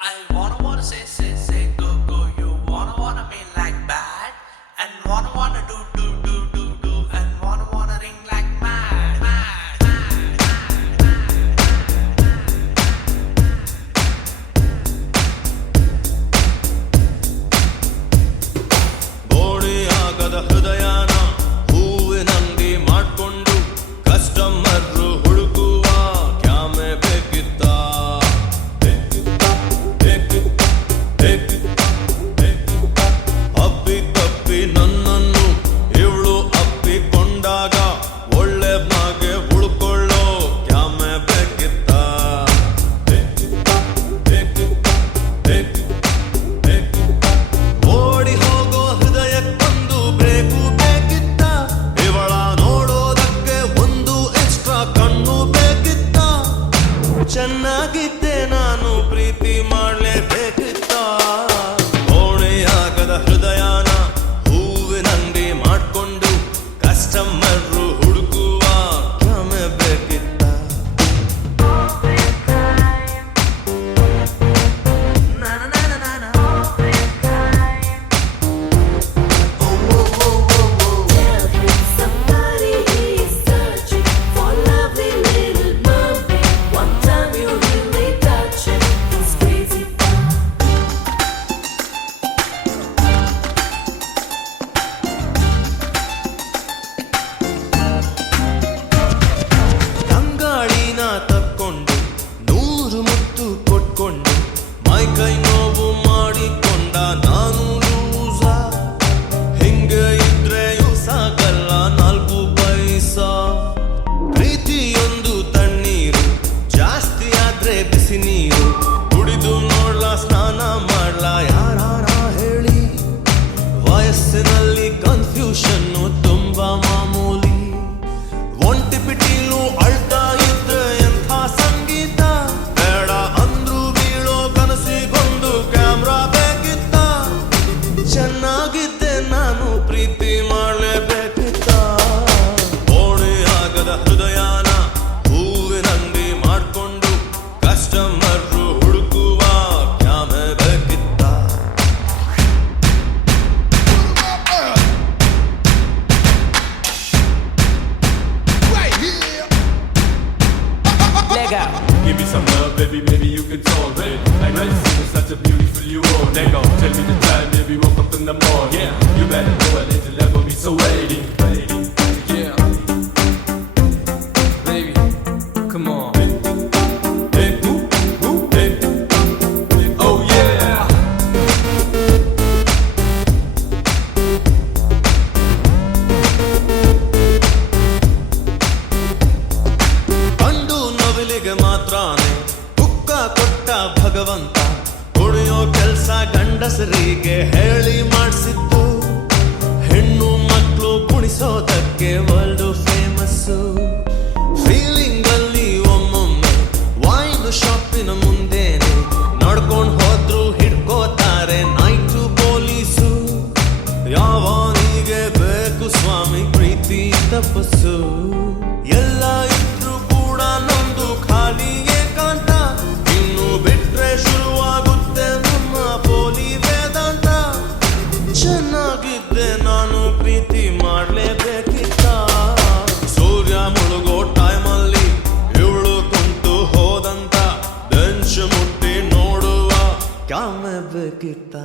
I wanna say, go, you wanna me like bad, and wanna do, and wanna ring like mad. ಬೋಡಿಯಾಗದ ಹೃದಯನ ಹೂವಿನಂಗಿ ಮಾಡ್ಕೊಂಡು customer ಹುಡುಕುವ ಕ್ಯಾಮೆ ಬೇಕಿತ್ತ ಅಪ್ಪಿ ತಪ್ಪಿ ನನ್ನನ್ನು ಇವಳು ಅಪ್ಪಿಕೊಂಡಾಗ ಒಳ್ಳೆ ಮಾಗೆ ಉಳ್ಕೊಳ್ಳೋ ಕ್ಯಾಮೆ ಬೇಕಿತ್ತ ಓಡಿ ಹೋಗೋ ಹೃದಯಕ್ಕೊಂದು ಬ್ರೇಕು ಬೇಕಿತ್ತ ಇವಳ ನೋಡೋದಕ್ಕೆ ಒಂದು ಎಕ್ಸ್ಟ್ರಾ ಕಣ್ಣು ಬೇಕಿತ್ತ ಚೆನ್ನಾಗಿದ್ದೆ ನಾನು ಪ್ರೀತಿ ಮಾಡ್ಲೇಬೇಕಿತ್ತ ಓಣೆಯಾಗದ ಹೃದಯನ ಹೂವಿನಂಗಿ ಮಾಡ್ಕೊಂಡು ಕಸ್ಟಮರ್ ಹುಡುಕುವ ಕ್ಯಾಮೆ ಬೇಕಿತ್ತ Somebody is searching for lovely little mermaid. One time you really touch it, it's crazy fun. ತಂಗಾಳಿನ ತಕ್ಕೊಂಡು 100 ಮುತ್ತು ಕೊಟ್ಕೊಂಡು ಮೈ ಕೈ ನೋವು ಮಾಡಿಕೊಂಡ ನಾನು ಲೂಸ ಹಿಂಗೆ ಇದ್ರೆ ಸಾಗಲ್ಲ 4 ಪೈಸಾ ಪ್ರೀತಿಯೊಂದು ತಣ್ಣೀರು ಜಾಸ್ತಿ ಆದ್ರೆ ಬಿಸಿ ನೀರು ಕುಡಿದು ನೋಡ್ಲಾ ಸ್ನಾನ ಮಾಡ್ಲಾ ಯಾರ ಹೇಳಿ ವಯಸ್ಸಿನಲ್ಲಿ ಕನ್ಫ್ಯೂಷನ್ನು ತುಂಬಾ ಮಾಮೂಲಿ ಒಂಟಿ ಪಿಟೀಲು ಅಳ್ತಾ ಇದ್ರೆ ಎಂಥ ಸಂಗೀತ ಬೇಡ ಅಂದ್ರು ಬೀಳೋ ಕನಸಿಗೊಂದು ಕ್ಯಾಮ್ರಾ ಬೇಕಿತ್ತ ಚೆನ್ನಾಗಿದ್ದೆ ನಾನು ಪ್ರೀತಿ ಮಾಡ್ಲೇಬೇಕಿತ್ತ ಓಣೆಯಾಗದ ಹೃದಯನ ಹೂವಿನಂಗಿ ಮಾಡ್ಕೊಂಡು ಕಸ್ಟಮರ್ ಹುಡುಕುವ ಕ್ಯಾಮೆ ಬೇಕಿತ್ತ Give me some love, baby, maybe you can tolerate. Like medicine is such a beautiful you all. Let go, tell me the time, baby, woke up in the morning. Yeah, you better go a little level, be so waiting. Yeah, baby, come on. Hey, hey, oh yeah. ಗಂಡು ನವಿಲಿಗೆ ಮಾತ್ರಾನೆ ಬುಕ್ಕ ಕೊಟ್ಟ ಭಗವಂತ ಕುಡಿಯೋ ಕೆಲ್ಸ ಗಂಡಸರಿಗೆ ಹೇಳಿ ಮಾಡಿಸಿದ್ದು ಹೆಣ್ಣು ಮಕ್ಕಳು ಕುಣಿಸೋದಕ್ಕೆ ವರ್ಲ್ಡ್ ಫೇಮಸ್ಸು ಫೀಲಿಂಗ್ ಅಲ್ಲಿ ಒಮ್ಮೊಮ್ಮೆ ವೈನ್ ಶಾಪಿನ ಮುಂದೇನೆ ನಡ್ಕೊಂಡು ಹೋದ್ರು ಹಿಡ್ಕೋತಾರೆ ನೈಟು ಪೊಲೀಸು ಯಾವನಿಗೆ ಬೇಕು ಸ್ವಾಮಿ ಪ್ರೀತಿ ತಪಸ್ಸು ಎಲ್ಲ ಇದ್ರು ಕೂಡ ನಮ್ದು ಖಾಲಿ ಏಕಾಂತ ಇನ್ನು ಬಿಟ್ರೆ ಶುರುವಾಗುತ್ತೆ ನಮ್ಮ ಪೋಲಿ ವೇದಾಂತ ಚೆನ್ನಾಗಿದ್ದೆ ನಾನು ಪ್ರೀತಿ ಮಾಡ್ಲೇಬೇಕಿತ್ತ ಸೂರ್ಯ ಮುಳುಗೋ ಟೈಮಲ್ಲಿ ಇವಳು ಕುಂತು ಹೋದಂತ ಬೆಂಚ್ ಮುಟ್ಟಿ ನೋಡುವ ಕ್ಯಾಮೆ ಬೇಕಿತ್ತ